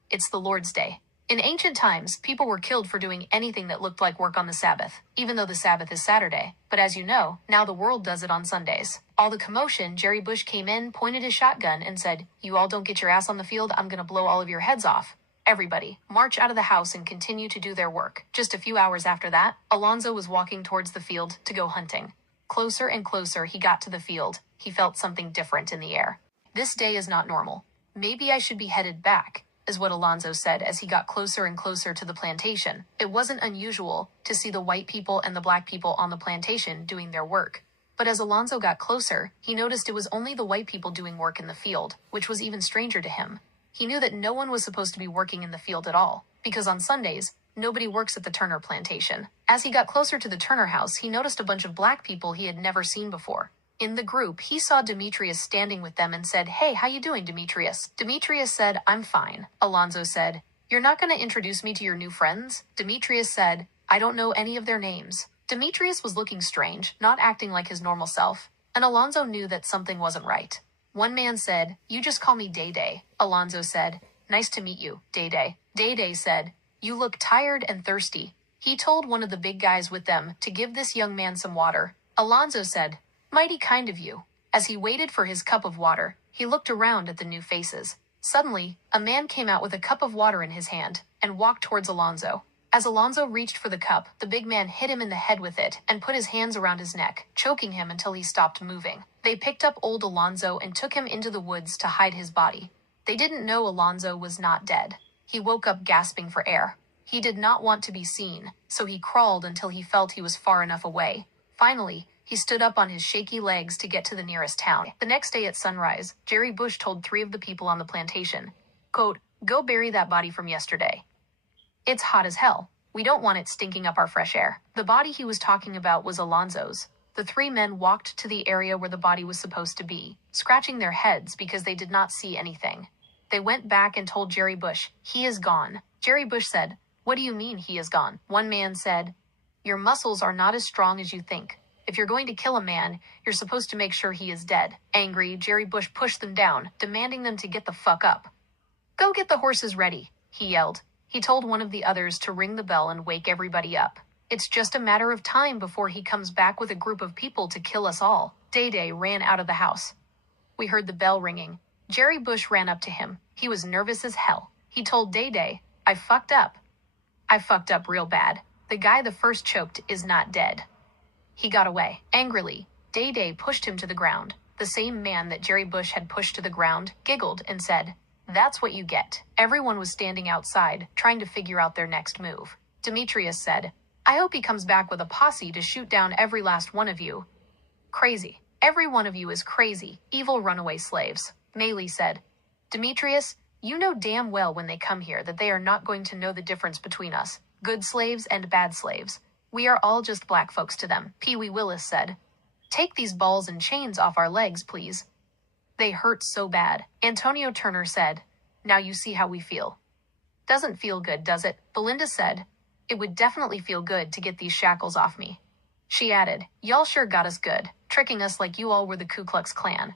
It's the Lord's Day." In ancient times, people were killed for doing anything that looked like work on the Sabbath, even though the Sabbath is Saturday. But as you know, now the world does it on Sundays. All the commotion, Jerry Bush came in, pointed his shotgun, and said, "You all don't get your ass on the field, I'm gonna blow all of your heads off. Everybody, march out of the house and continue to do their work." Just a few hours after that, Alonzo was walking towards the field to go hunting. Closer and closer he got to the field. He felt something different in the air. "This day is not normal. Maybe I should be headed back," is what Alonzo said as he got closer and closer to the plantation. It wasn't unusual to see the white people and the black people on the plantation doing their work. But as Alonzo got closer, he noticed it was only the white people doing work in the field, which was even stranger to him. He knew that no one was supposed to be working in the field at all, because on Sundays, nobody works at the Turner plantation. As he got closer to the Turner house, he noticed a bunch of black people he had never seen before. In the group, he saw Demetrius standing with them and said, "Hey, how you doing, Demetrius?" Demetrius said, "I'm fine." Alonzo said, "You're not going to introduce me to your new friends?" Demetrius said, "I don't know any of their names." Demetrius was looking strange, not acting like his normal self, and Alonzo knew that something wasn't right. One man said, "You just call me Day-Day." Alonzo said, "Nice to meet you, Day-Day." Day-Day said, "You look tired and thirsty." He told one of the big guys with them to give this young man some water. Alonzo said, "Mighty kind of you." As he waited for his cup of water, he looked around at the new faces. Suddenly, a man came out with a cup of water in his hand and walked towards Alonzo. As Alonzo reached for the cup, the big man hit him in the head with it and put his hands around his neck, choking him until he stopped moving. They picked up old Alonzo and took him into the woods to hide his body. They didn't know Alonzo was not dead. He woke up gasping for air. He did not want to be seen, so he crawled until he felt he was far enough away. Finally, he stood up on his shaky legs to get to the nearest town. The next day at sunrise, Jerry Bush told 3 of the people on the plantation, quote, "Go bury that body from yesterday. It's hot as hell. We don't want it stinking up our fresh air." The body he was talking about was Alonzo's. The 3 men walked to the area where the body was supposed to be, scratching their heads because they did not see anything. They went back and told Jerry Bush, "He is gone." Jerry Bush said, "What do you mean he is gone?" One man said, "Your muscles are not as strong as you think. If you're going to kill a man, you're supposed to make sure he is dead." Angry, Jerry Bush pushed them down, demanding them to get the fuck up. "Go get the horses ready," he yelled. He told one of the others to ring the bell and wake everybody up. "It's just a matter of time before he comes back with a group of people to kill us all." Day-Day ran out of the house. We heard the bell ringing. Jerry Bush ran up to him. He was nervous as hell. He told Day-Day, "I fucked up. I fucked up real bad. The guy the first choked is not dead." He got away. Angrily, Day-Day pushed him to the ground. The same man that Jerry Bush had pushed to the ground giggled and said, "That's what you get." Everyone was standing outside, trying to figure out their next move. Demetrius said, "I hope he comes back with a posse to shoot down every last one of you." "Crazy. Every one of you is crazy, evil runaway slaves." Maley said, "Demetrius, you know damn well when they come here that they are not going to know the difference between us, good slaves and bad slaves. We are all just black folks to them." Pee Wee Willis said, "Take these balls and chains off our legs, please. They hurt so bad." Antonio Turner said, "Now you see how we feel." "Doesn't feel good, does it?" Belinda said, It would definitely feel good to get these shackles off me. She added, y'all sure got us good, tricking us like you all were the Ku Klux Klan.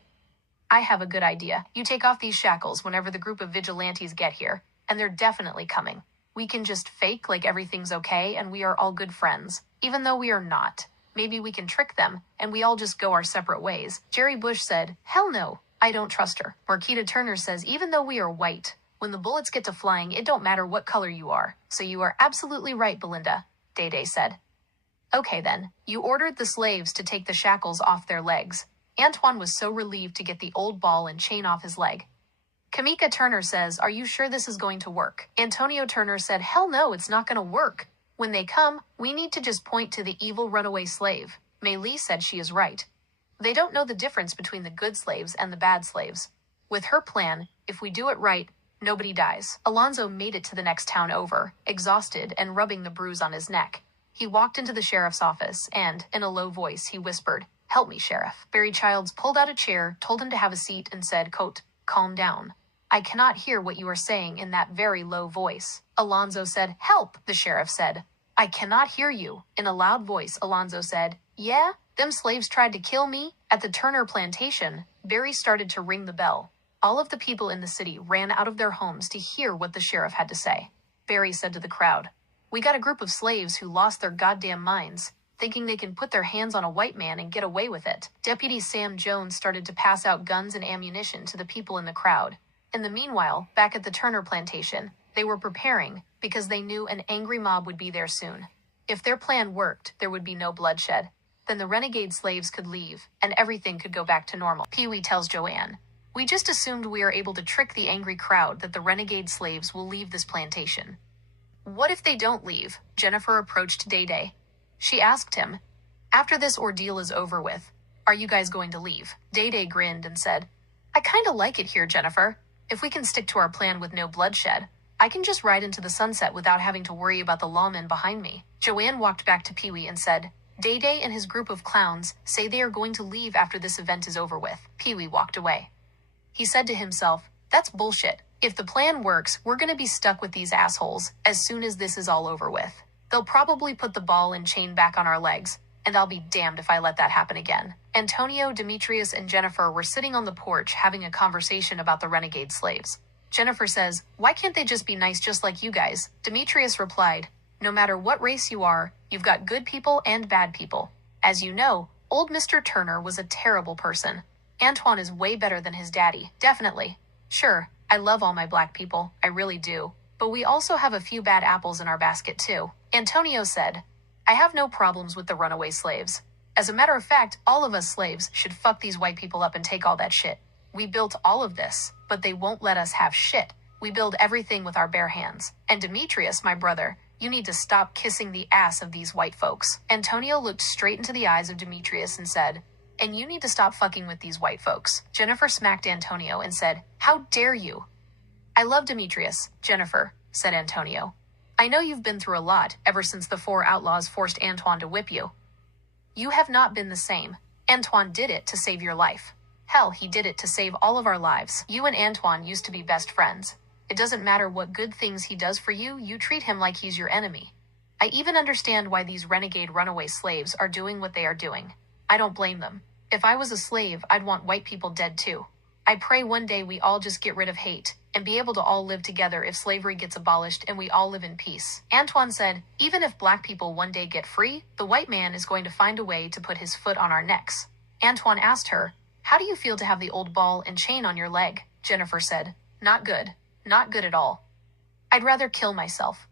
I have a good idea. You take off these shackles whenever the group of vigilantes get here, and they're definitely coming. We can just fake like everything's okay and we are all good friends, even though we are not. Maybe we can trick them, and we all just go our separate ways. Jerry Bush said, hell no, I don't trust her. Marquita Turner says, even though we are white, when the bullets get to flying, it don't matter what color you are. So you are absolutely right, Belinda, Day Day said. Okay then, you ordered the slaves to take the shackles off their legs. Antoine was so relieved to get the old ball and chain off his leg. Kamika Turner says, are you sure this is going to work? Antonio Turner said, hell no, it's not going to work. When they come, we need to just point to the evil runaway slave. Mei Lee said she is right. They don't know the difference between the good slaves and the bad slaves. With her plan, if we do it right, nobody dies. Alonzo made it to the next town over, exhausted and rubbing the bruise on his neck. He walked into the sheriff's office and, in a low voice, he whispered, help me, Sheriff. Barry Childs pulled out a chair, told him to have a seat, and said, quote, calm down. I cannot hear what you are saying in that very low voice. Alonzo said, help, the sheriff said. I cannot hear you. In a loud voice, Alonzo said, yeah, them slaves tried to kill me. At the Turner plantation, Barry started to ring the bell. All of the people in the city ran out of their homes to hear what the sheriff had to say. Barry said to the crowd, we got a group of slaves who lost their goddamn minds, thinking they can put their hands on a white man and get away with it. Deputy Sam Jones started to pass out guns and ammunition to the people in the crowd. In the meanwhile, back at the Turner plantation, they were preparing because they knew an angry mob would be there soon. If their plan worked, there would be no bloodshed. Then the renegade slaves could leave, and everything could go back to normal. Pee-wee tells Joanne, we just assumed we are able to trick the angry crowd that the renegade slaves will leave this plantation. What if they don't leave? Jennifer approached Day Day. She asked him, after this ordeal is over with, are you guys going to leave? Day Day grinned and said, I kinda like it here, Jennifer. If we can stick to our plan with no bloodshed, I can just ride into the sunset without having to worry about the lawmen behind me. Joanne walked back to Pee-wee and said, Day Day and his group of clowns say they are going to leave after this event is over with. Pee-wee walked away. He said to himself, that's bullshit. If the plan works, we're gonna be stuck with these assholes as soon as this is all over with. They'll probably put the ball and chain back on our legs, and I'll be damned if I let that happen again. Antonio, Demetrius, and Jennifer were sitting on the porch having a conversation about the renegade slaves. Jennifer says, why can't they just be nice just like you guys? Demetrius replied, no matter what race you are, you've got good people and bad people. As you know, old Mr. Turner was a terrible person. Antoine is way better than his daddy, definitely. Sure, I love all my black people, I really do. But we also have a few bad apples in our basket too. Antonio said, I have no problems with the runaway slaves. As a matter of fact, all of us slaves should fuck these white people up and take all that shit. We built all of this, but they won't let us have shit. We build everything with our bare hands. And Demetrius, my brother, you need to stop kissing the ass of these white folks. Antonio looked straight into the eyes of Demetrius and said, and you need to stop fucking with these white folks. Jennifer smacked Antonio and said, how dare you? I love Demetrius, Jennifer, said Antonio. I know you've been through a lot ever since the 4 outlaws forced Antoine to whip you. You have not been the same. Antoine did it to save your life. Hell, he did it to save all of our lives. You and Antoine used to be best friends. It doesn't matter what good things he does for you, you treat him like he's your enemy. I even understand why these renegade runaway slaves are doing what they are doing. I don't blame them. If I was a slave, I'd want white people dead too. I pray one day we all just get rid of hate and be able to all live together if slavery gets abolished and we all live in peace. Antoine said, even if black people one day get free, the white man is going to find a way to put his foot on our necks. Antoine asked her, how do you feel to have the old ball and chain on your leg? Jennifer said, not good. Not good at all. I'd rather kill myself.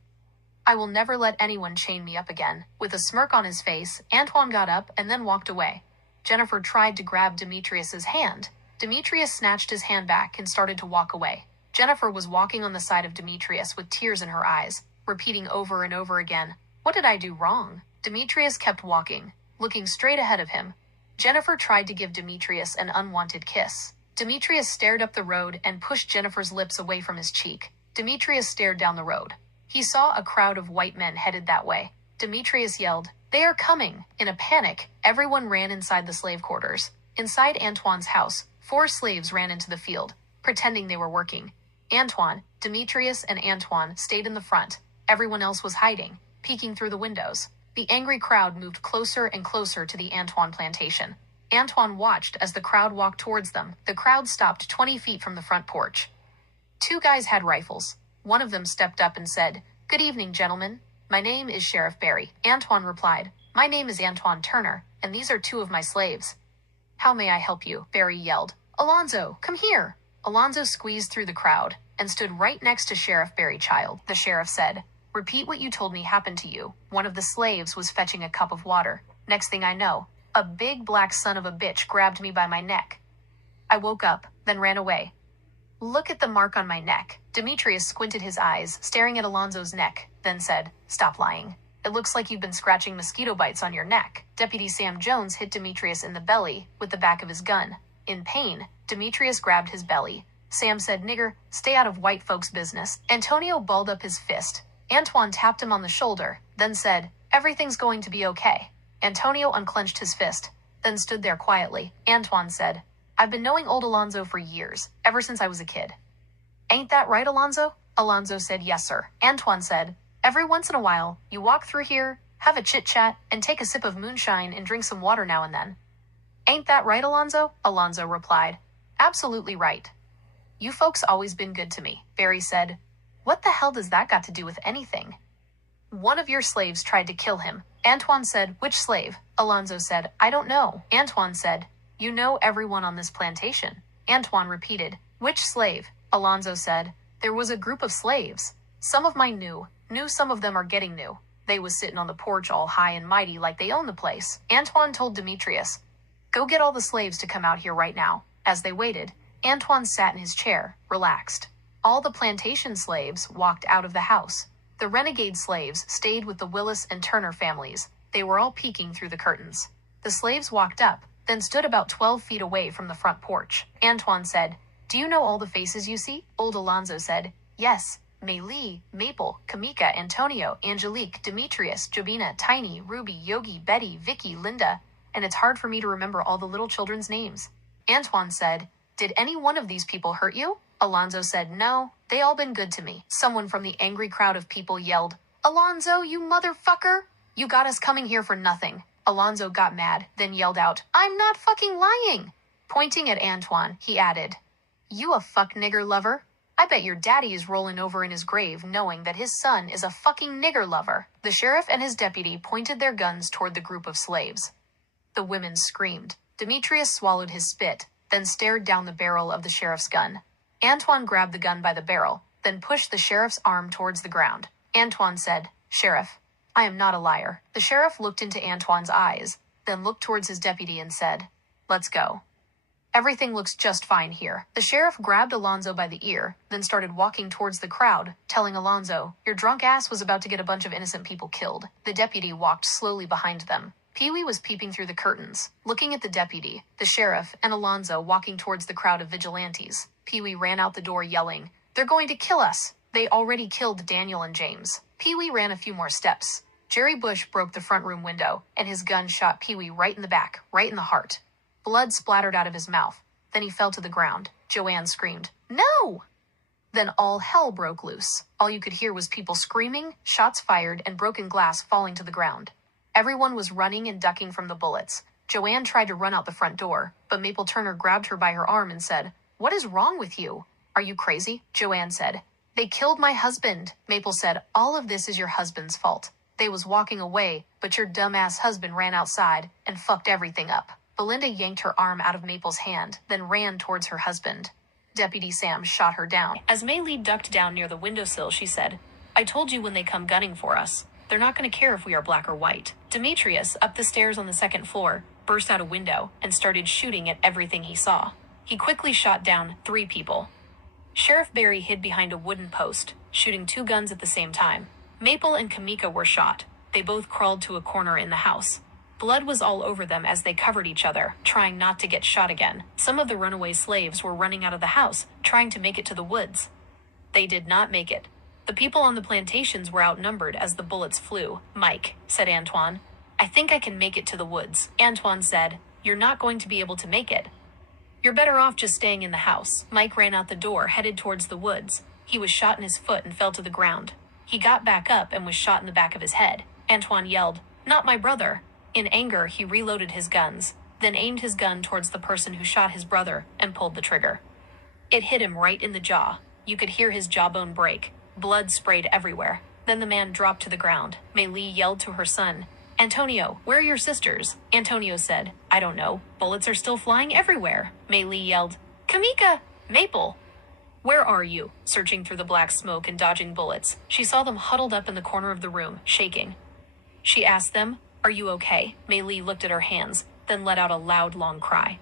I will never let anyone chain me up again. With a smirk on his face, Antoine got up and then walked away. Jennifer tried to grab Demetrius's hand. Demetrius snatched his hand back and started to walk away. Jennifer was walking on the side of Demetrius with tears in her eyes, repeating over and over again, what did I do wrong? Demetrius kept walking, looking straight ahead of him. Jennifer tried to give Demetrius an unwanted kiss. Demetrius stared up the road and pushed Jennifer's lips away from his cheek. Demetrius stared down the road. He saw a crowd of white men headed that way. Demetrius yelled, they are coming! In a panic, everyone ran inside the slave quarters. Inside Antoine's house, 4 slaves ran into the field, pretending they were working. Antoine, Demetrius, and Antoine stayed in the front. Everyone else was hiding. peeking through the windows. The angry crowd moved closer and closer to the Antoine plantation. Antoine watched as the crowd walked towards them. The crowd stopped 20 feet from the front porch. Two guys had rifles. One of them stepped up and said, "Good evening, gentlemen. My name is Sheriff Barry." Antoine replied, "My name is Antoine Turner, and these are two of my slaves." "How may I help you?" Barry yelled. "Alonzo, come here." Alonzo squeezed through the crowd and stood right next to Sheriff Barry Child. The sheriff said, "Repeat what you told me happened to you." One of the slaves was fetching a cup of water. "Next thing I know, a big black son of a bitch grabbed me by my neck. I woke up, then ran away. Look at the mark on my neck." Demetrius squinted his eyes, staring at Alonzo's neck, then said, "Stop lying. It looks like you've been scratching mosquito bites on your neck." Deputy Sam Jones hit Demetrius in the belly with the back of his gun. In pain, Demetrius grabbed his belly. Sam said, "Nigger, stay out of white folks' business." Antonio balled up his fist. Antoine tapped him on the shoulder, then said, "Everything's going to be okay." Antonio unclenched his fist, then stood there quietly. Antoine said, "I've been knowing old Alonzo for years, ever since I was a kid." "Ain't that right, Alonzo?" Alonzo said, "Yes, sir." Antoine said, "Every once in a while, you walk through here, have a chit-chat, and take a sip of moonshine and drink some water now and then." "Ain't that right, Alonzo?" Alonzo replied, "Absolutely right. You folks always been good to me." Barry said, "What the hell does that got to do with anything?" "One of your slaves tried to kill him." Antoine said, "Which slave?" Alonzo said, "I don't know." Antoine said, "You know everyone on this plantation." Antoine repeated, "Which slave?" Alonzo said, "There was a group of slaves. Some of mine knew some of them are getting new. They was sitting on the porch all high and mighty like they own the place." Antoine told Demetrius, "Go get all the slaves to come out here right now." As they waited, Antoine sat in his chair, relaxed. All the plantation slaves walked out of the house. The renegade slaves stayed with the Willis and Turner families. They were all peeking through the curtains. The slaves walked up, then stood about 12 feet away from the front porch. Antoine said, "Do you know all the faces you see?" Old Alonzo said, "Yes. Maylee, Maple, Kamika, Antonio, Angelique, Demetrius, Jobina, Tiny, Ruby, Yogi, Betty, Vicky, Linda, and it's hard for me to remember all the little children's names." Antoine said, "Did any one of these people hurt you?" Alonzo said, "No, they all been good to me." Someone from the angry crowd of people yelled, "Alonzo, you motherfucker! You got us coming here for nothing." Alonzo got mad, then yelled out, "I'm not fucking lying!" Pointing at Antoine, he added, "You a fuck nigger lover? I bet your daddy is rolling over in his grave knowing that his son is a fucking nigger lover." The sheriff and his deputy pointed their guns toward the group of slaves. The women screamed. Demetrius swallowed his spit, then stared down the barrel of the sheriff's gun. Antoine grabbed the gun by the barrel, then pushed the sheriff's arm towards the ground. Antoine said, "Sheriff, I am not a liar." The sheriff looked into Antoine's eyes, then looked towards his deputy and said, "Let's go. Everything looks just fine here." The sheriff grabbed Alonzo by the ear, then started walking towards the crowd, telling Alonzo, "Your drunk ass was about to get a bunch of innocent people killed." The deputy walked slowly behind them. Pee-wee was peeping through the curtains, looking at the deputy, the sheriff, and Alonzo walking towards the crowd of vigilantes. Pee-wee ran out the door yelling, "They're going to kill us! They already killed Daniel and James." Pee-wee ran a few more steps. Jerry Bush broke the front room window, and his gun shot Pee-wee right in the back, right in the heart. Blood splattered out of his mouth. Then he fell to the ground. Joanne screamed, "No!" Then all hell broke loose. All you could hear was people screaming, shots fired, and broken glass falling to the ground. Everyone was running and ducking from the bullets. Joanne tried to run out the front door, but Maple Turner grabbed her by her arm and said, "What is wrong with you? Are you crazy?" Joanne said, "They killed my husband." Maple said, "All of this is your husband's fault. They was walking away, but your dumbass husband ran outside and fucked everything up." Belinda yanked her arm out of Maple's hand, then ran towards her husband. Deputy Sam shot her down. As Maylee ducked down near the windowsill, she said, "I told you when they come gunning for us, they're not going to care if we are black or white." Demetrius, up the stairs on the second floor, burst out a window and started shooting at everything he saw. He quickly shot down 3 people. Sheriff Barry hid behind a wooden post, shooting 2 guns at the same time. Maple and Kamika were shot. They both crawled to a corner in the house. Blood was all over them as they covered each other, trying not to get shot again. Some of the runaway slaves were running out of the house, trying to make it to the woods. They did not make it. The people on the plantations were outnumbered as the bullets flew. "Mike," said Antoine, "I think I can make it to the woods." Antoine said, "You're not going to be able to make it. You're better off just staying in the house." Mike ran out the door, headed towards the woods. He was shot in his foot and fell to the ground. He got back up and was shot in the back of his head. Antoine yelled, "Not my brother!" In anger, he reloaded his guns, then aimed his gun towards the person who shot his brother and pulled the trigger. It hit him right in the jaw. You could hear his jawbone break. Blood sprayed everywhere. Then the man dropped to the ground. Mei Li yelled to her son, "Antonio, where are your sisters?" Antonio said, "I don't know. Bullets are still flying everywhere." Mei Li yelled, "Kamika! Maple! Where are you?" Searching through the black smoke and dodging bullets, she saw them huddled up in the corner of the room, shaking. She asked them, "Are you okay?" Mei Li looked at her hands, then let out a loud, long cry.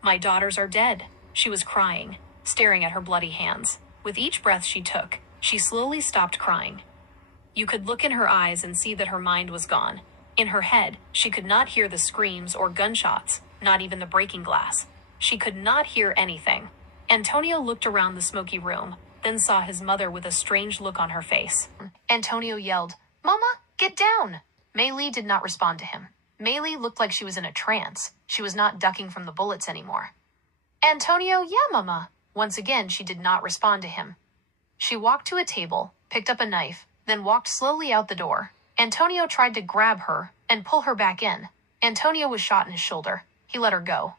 "My daughters are dead." She was crying, staring at her bloody hands. With each breath she took, she slowly stopped crying. You could look in her eyes and see that her mind was gone. In her head, she could not hear the screams or gunshots, not even the breaking glass. She could not hear anything. Antonio looked around the smoky room, then saw his mother with a strange look on her face. Antonio yelled, "Mama, get down!" Mei Li did not respond to him. Mei Li looked like she was in a trance. She was not ducking from the bullets anymore. "Antonio, yeah, Mama." Once again, she did not respond to him. She walked to a table, picked up a knife, then walked slowly out the door. Antonio tried to grab her and pull her back in. Antonio was shot in his shoulder. He let her go.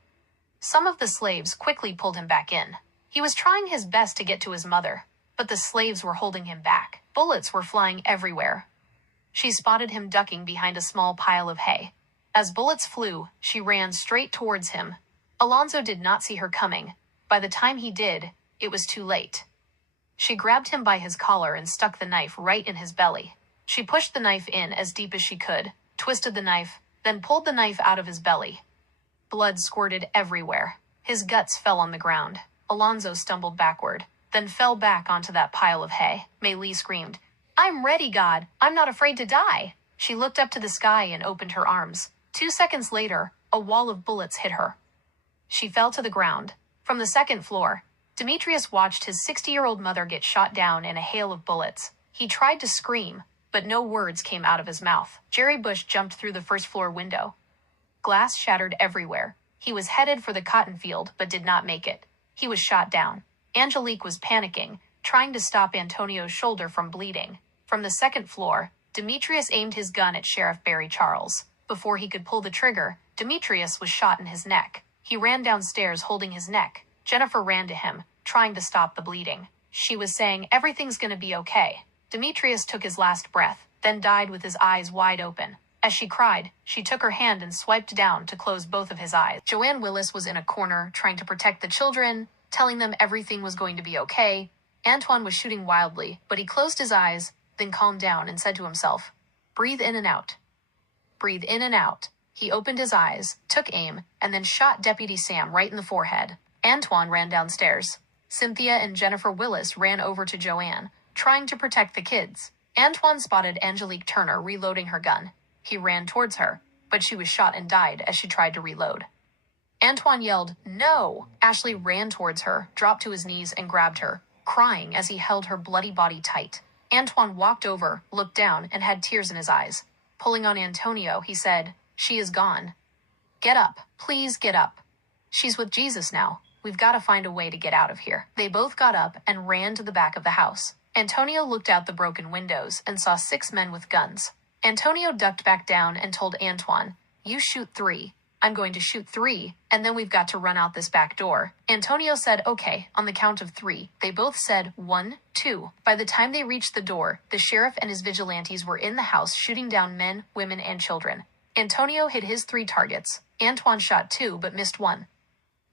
Some of the slaves quickly pulled him back in. He was trying his best to get to his mother, but the slaves were holding him back. Bullets were flying everywhere. She spotted him ducking behind a small pile of hay. As bullets flew, she ran straight towards him. Alonzo did not see her coming. By the time he did, it was too late. She grabbed him by his collar and stuck the knife right in his belly. She pushed the knife in as deep as she could, twisted the knife, then pulled the knife out of his belly. Blood squirted everywhere. His guts fell on the ground. Alonzo stumbled backward, then fell back onto that pile of hay. Mei Li screamed, "I'm ready, God. I'm not afraid to die." She looked up to the sky and opened her arms. 2 seconds later, a wall of bullets hit her. She fell to the ground. From the second floor, Demetrius watched his 60-year-old mother get shot down in a hail of bullets. He tried to scream, but no words came out of his mouth. Jerry Bush jumped through the first-floor window. Glass shattered everywhere. He was headed for the cotton field, but did not make it. He was shot down. Angelique was panicking, trying to stop Antonio's shoulder from bleeding. From the second floor, Demetrius aimed his gun at Sheriff Barry Charles. Before he could pull the trigger, Demetrius was shot in his neck. He ran downstairs holding his neck. Jennifer ran to him, trying to stop the bleeding. She was saying, "Everything's gonna be okay." Demetrius took his last breath, then died with his eyes wide open. As she cried, she took her hand and swiped down to close both of his eyes. Joanne Willis was in a corner, trying to protect the children, telling them everything was going to be okay. Antoine was shooting wildly, but he closed his eyes, then calmed down and said to himself, "Breathe in and out. Breathe in and out." He opened his eyes, took aim, and then shot Deputy Sam right in the forehead. Antoine ran downstairs. Cynthia and Jennifer Willis ran over to Joanne, trying to protect the kids. Antoine spotted Angelique Turner reloading her gun. He ran towards her, but she was shot and died as she tried to reload. Antoine yelled, "No!" Ashley ran towards her, dropped to his knees, and grabbed her, crying as he held her bloody body tight. Antoine walked over, looked down, and had tears in his eyes. Pulling on Antonio, he said, "She is gone. Get up. Please get up. She's with Jesus now. We've got to find a way to get out of here." They both got up and ran to the back of the house. Antonio looked out the broken windows and saw 6 men with guns. Antonio ducked back down and told Antoine, "You shoot 3. I'm going to shoot 3, and then we've got to run out this back door." Antonio said, "Okay," on the count of 3. They both said 1, 2. By the time they reached the door, the sheriff and his vigilantes were in the house shooting down men, women, and children. Antonio hit his 3 targets. Antoine shot 2 but missed 1.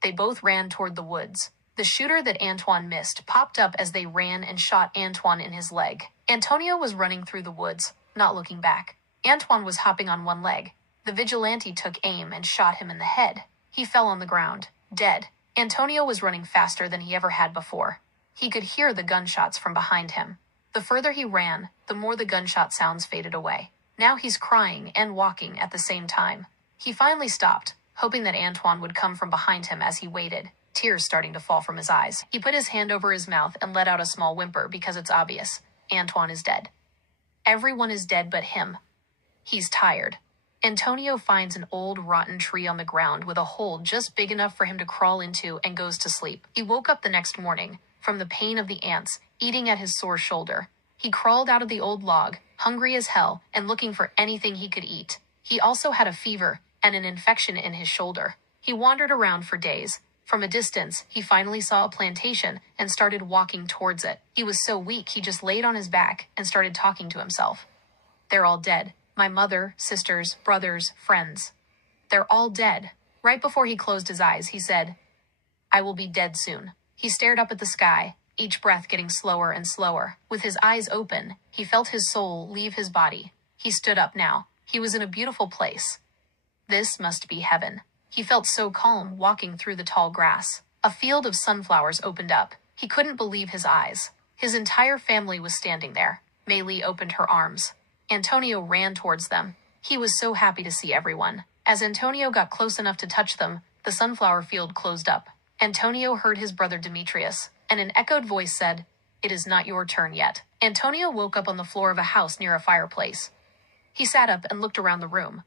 They both ran toward the woods. The shooter that Antoine missed popped up as they ran and shot Antoine in his leg. Antonio was running through the woods, not looking back. Antoine was hopping on one leg. The vigilante took aim and shot him in the head. He fell on the ground, dead. Antonio was running faster than he ever had before. He could hear the gunshots from behind him. The further he ran, the more the gunshot sounds faded away. Now he's crying and walking at the same time. He finally stopped, hoping that Antoine would come from behind him as he waited, tears starting to fall from his eyes. He put his hand over his mouth and let out a small whimper because it's obvious. Antoine is dead. Everyone is dead but him. He's tired. Antonio finds an old rotten tree on the ground with a hole just big enough for him to crawl into and goes to sleep. He woke up the next morning from the pain of the ants eating at his sore shoulder. He crawled out of the old log, hungry as hell, and looking for anything he could eat. He also had a fever and an infection in his shoulder. He wandered around for days. From a distance, he finally saw a plantation and started walking towards it. He was so weak he just laid on his back and started talking to himself. They're all dead. My mother, sisters, brothers, friends. They're all dead. Right before he closed his eyes, he said, I will be dead soon. He stared up at the sky, each breath getting slower and slower. With his eyes open, he felt his soul leave his body. He stood up now. He was in a beautiful place. This must be heaven. He felt so calm walking through the tall grass. A field of sunflowers opened up. He couldn't believe his eyes. His entire family was standing there. Maylee opened her arms. Antonio ran towards them. He was so happy to see everyone. As Antonio got close enough to touch them, the sunflower field closed up. Antonio heard his brother Demetrius, and an echoed voice said, It is not your turn yet. Antonio woke up on the floor of a house near a fireplace. He sat up and looked around the room.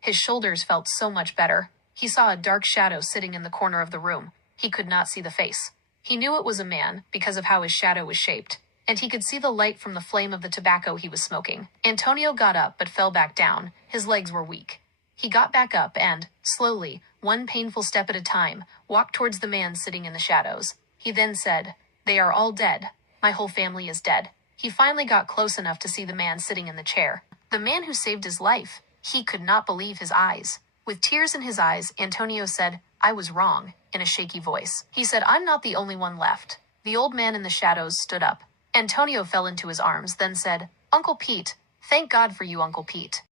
His shoulders felt so much better. He saw a dark shadow sitting in the corner of the room. He could not see the face. He knew it was a man because of how his shadow was shaped, and he could see the light from the flame of the tobacco he was smoking. Antonio got up but fell back down. His legs were weak. He got back up and, slowly, one painful step at a time, walked towards the man sitting in the shadows. He then said, They are all dead. My whole family is dead. He finally got close enough to see the man sitting in the chair. The man who saved his life. He could not believe his eyes. With tears in his eyes, Antonio said, I was wrong, in a shaky voice. He said, I'm not the only one left. The old man in the shadows stood up. Antonio fell into his arms, then said, Uncle Pete, thank God for you, Uncle Pete.